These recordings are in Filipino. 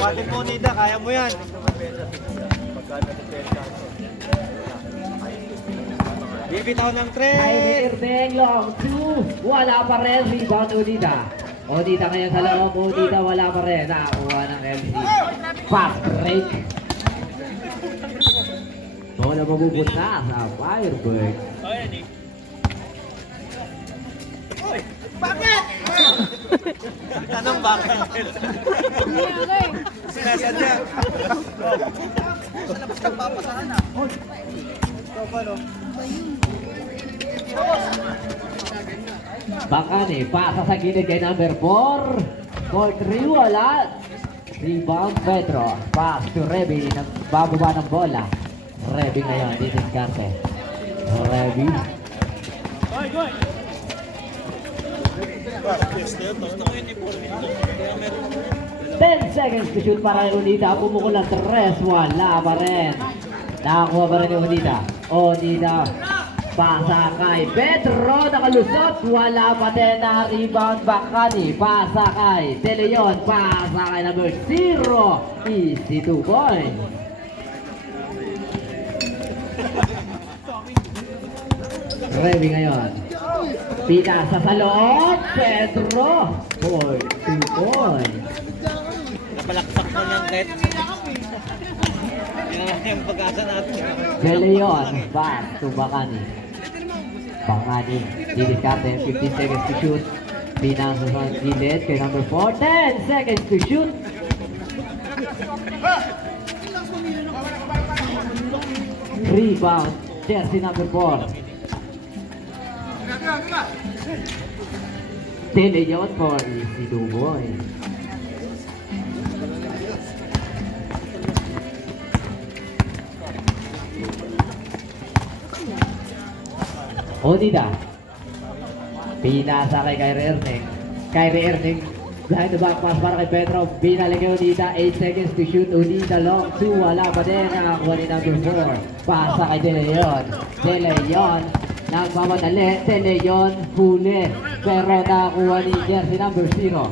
Kapatid mo, Nida, kaya mo yan. Bibitaw ng 3. Kyrie Irving, long two. Wala pa rin. Rebound Odita. Odita ngayon sa loob. Odita wala pa rin. Nakakuha ng MC. Fast break. Bola mapupunta sa Firebird. Bakit? Tanong bakit? Sinasadya. Sa labas ng papasahan na. Ikaw ba, no? Bakani, pasa sa gilid kay number 4. For 3, wala. Rebound Pedro. Pass to Reby. Nagbababa ng bola. Reby ngayon, diniskarte. Reby. 10 seconds to shoot para kay Unita. Pumukul ng 3. Wala pa rin. Nakakuha pa rin yung Unita. Unita. Pasa kay Pedro. Nakalusot. Wala pa din na rebound. Bakani. Pasa kay De Leon. Pasa kay number 0. Easy 2 points. Remy ngayon. Pinasa sa loob. Pedro. 4-2 points. Napalaksak mo ng net. Yan yung pag-asa natin. De Leon. Pass to Bakani. Bakani. Diniskarte. 15 seconds to shoot. Pinasa sa gilid kay number 4. 10 seconds to shoot. Rebound. Jersey number 4. De Leon for easy 2 points. Onida. Pinasa kay Kyrie Irving. Kyrie Irving behind the back pass para kay Pedro. Binalik kay Onida. 8 seconds to shoot. Onida long 2. Wala pa din. Nakakuha ni number 4. Pasa kay De Leon. De Leon. Nagmamadali. De Leon huli. Pero nakakuha ni jersey number 0.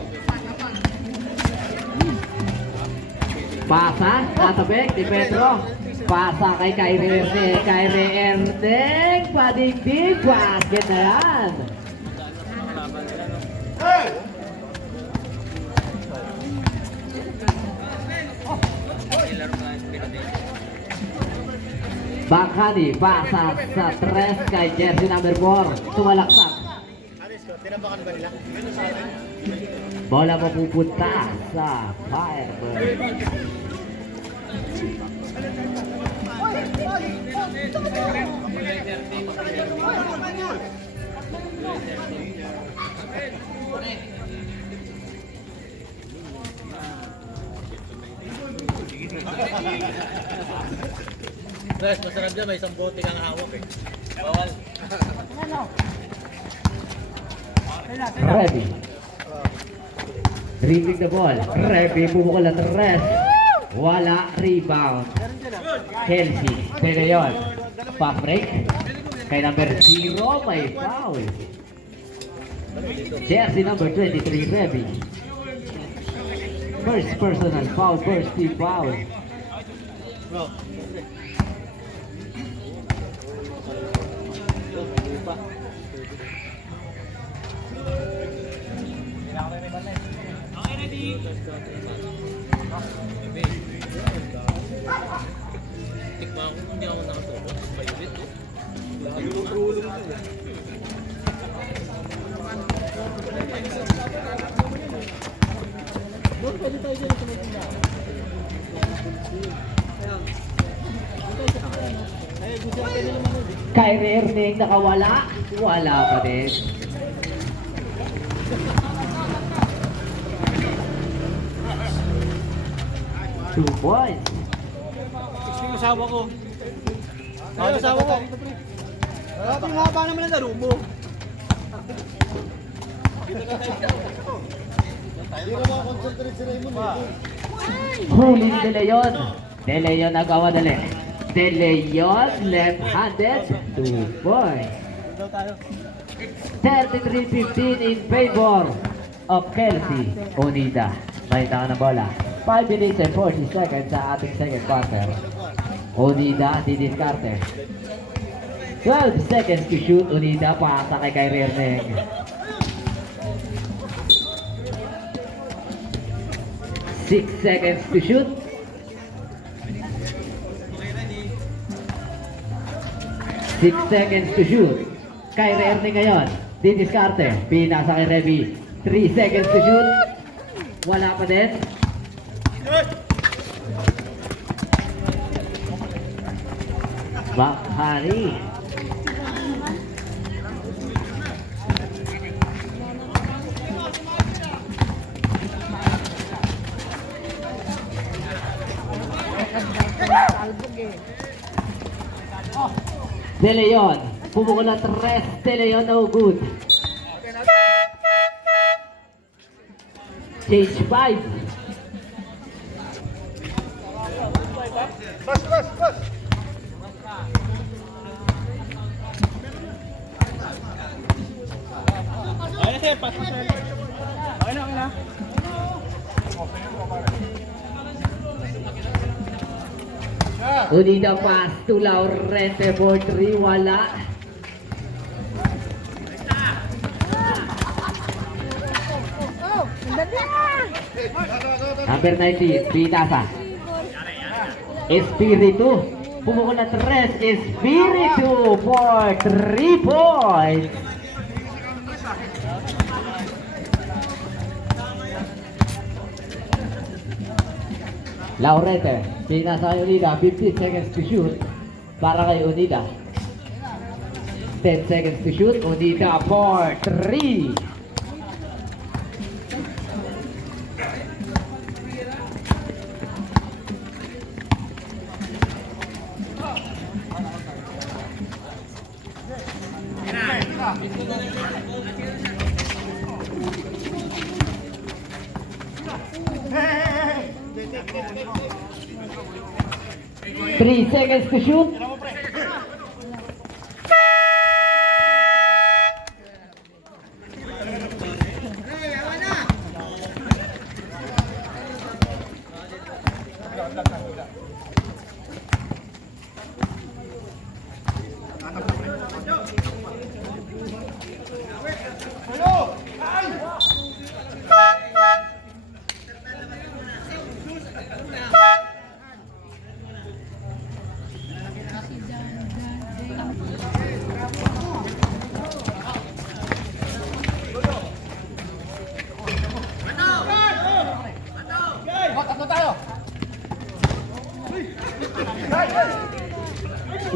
Pasa. Natabik ni Pedro. Pasa kay Kyrie Irving. Kyrie Irving. Padigdig. Basket na yan. Bakani. Pasa sa 3 kay jersey number 4. Tumalaksak. Tinabakan ba nila? Bola mapupunta sa Firebird. Guys, masarap dyan. May isang bote kang hawak eh. Bawal. Reby. Dribbling the ball. Reby bumukol ang 3. Wala. Rebound. Kelsey. De Leon. Fast break. Kay number 0 may foul. Jersey number 23 Reby. First personal foul. First team foul. Bro. Tikma ako kung hindi ako nakasubo. Pailit to. Lalo na pwede tayo dyan sa mga tindahan. Kyrie Irving nakawala. Wala pa din. Two points. Yung asawa ko. Yung asawa ko. Grabe yung haba naman ang laro mo. Hindi na makakonsentrate si Raymond. Huli ni De Leon. De Leon nagawadali. De Leon left-handed. 2 points. 33-15 in favor of Kelsey Onida. Balita ka ng bola. 5 minutes and 40 seconds sa ating second quarter. Onida, didiskarte. 12 seconds to shoot. Onida, pasa kay Kyrie Irving. 6 seconds to shoot. 6 seconds to shoot. Kyrie Irving ngayon. Didiskarte. Pinasa kay Revy. 3 seconds to shoot. Wala pa din. Bakhari. De Leon. Pumukul na 3. De Leon, no good. Change 5. Ayun sir, pass mo sir. Okay na, okay na. Unida pass to Laurente for 3. Wala. Number 19, Pinasa. Espiritu. Pumukul na 3. Espiritu for 3 points. Laurente, Pinasa kay Unida, 15 seconds to shoot para kay Unida. 10 seconds to shoot, Unida for 3. Three seconds to shoot.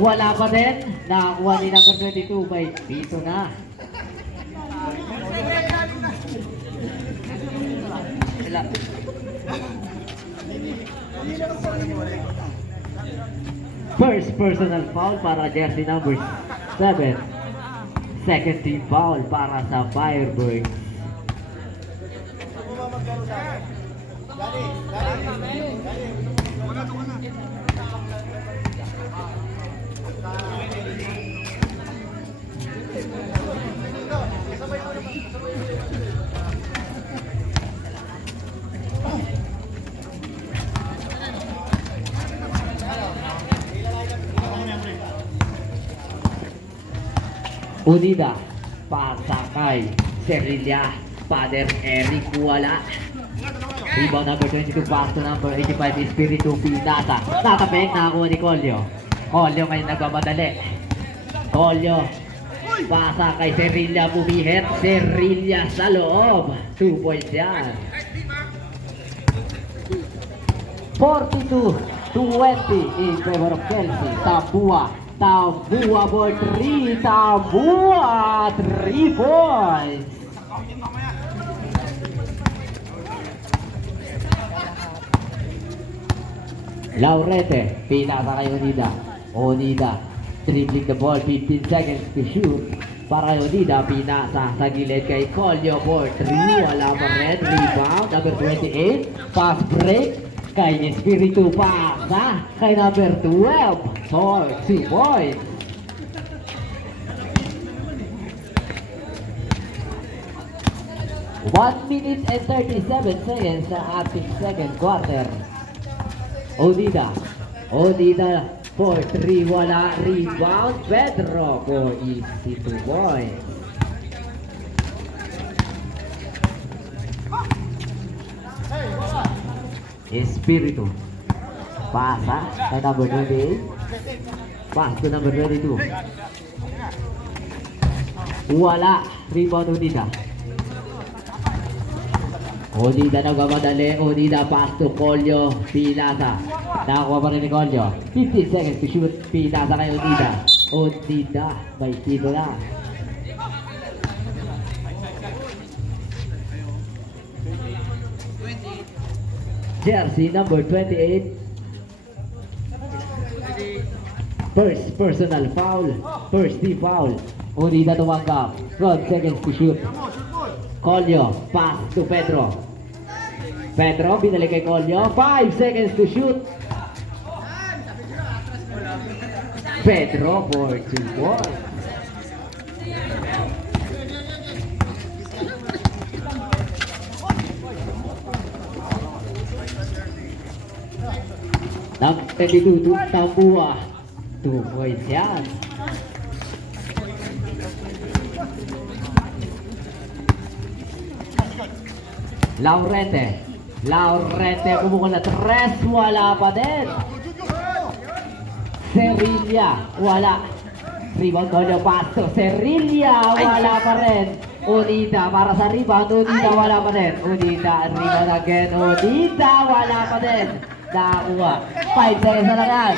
Wala pa din. Nakakuha ni number 22 by dito na. First personal foul para jersey number 7. Second team foul para sa Firebirds. Unida, pasakay, Serilla, Father Eric, wala. Rebound number 22, pass to number 85, Espiritu Pinasa. Natapeng, nakakuha ni Colio. Colio ngayon nagmamadali. Colio, pasa kay Serilla, bumihet. Serilla sa loob. 2 points yan. 42-20 in favor of Kelsey. Tabua. Tabua for 3. Tabua, 3 points. Laurete, pinasa kay Onida. Onida, dribbling the ball, 15 seconds to shoot. Para kay Onida, pinasa sa gilid kay Colio for 3. Wala pa rin. Rebound, number 28. Pass break kay Espiritu, pasa kay number 12 for 2 points. 1 minute and 37 seconds sa ating second quarter. Onida for 3, wala. Rebound, Pedro for easy 2 points. Espiritu. Pasa kay number 28. Pass to number 22. Wala. Rebound Onida. Onida nagmamadali. Onida pass to Colio. Pilasa. Nakakuha pa rin ni Colio. 15 seconds to shoot. Pilasa kay Onida. Onida. May tito na. Jersey number 28. First personal foul. First team foul. Onida tumanggap. 12 seconds to shoot. Colio, pass to Pedro. Pedro, binalik kay Colio. 5 seconds to shoot. Pedro for 2 points. Number 22 to Tambua. 2 points yan. Laurente pumukul na 3, wala pa din. Serilla, wala. Rebound Colio, pass to Serilla, wala pa rin. Onida para sa rebound, Onida wala pa din. Onida, rebound again, Onida wala pa din. Nakakuha. 5 seconds na lang yan.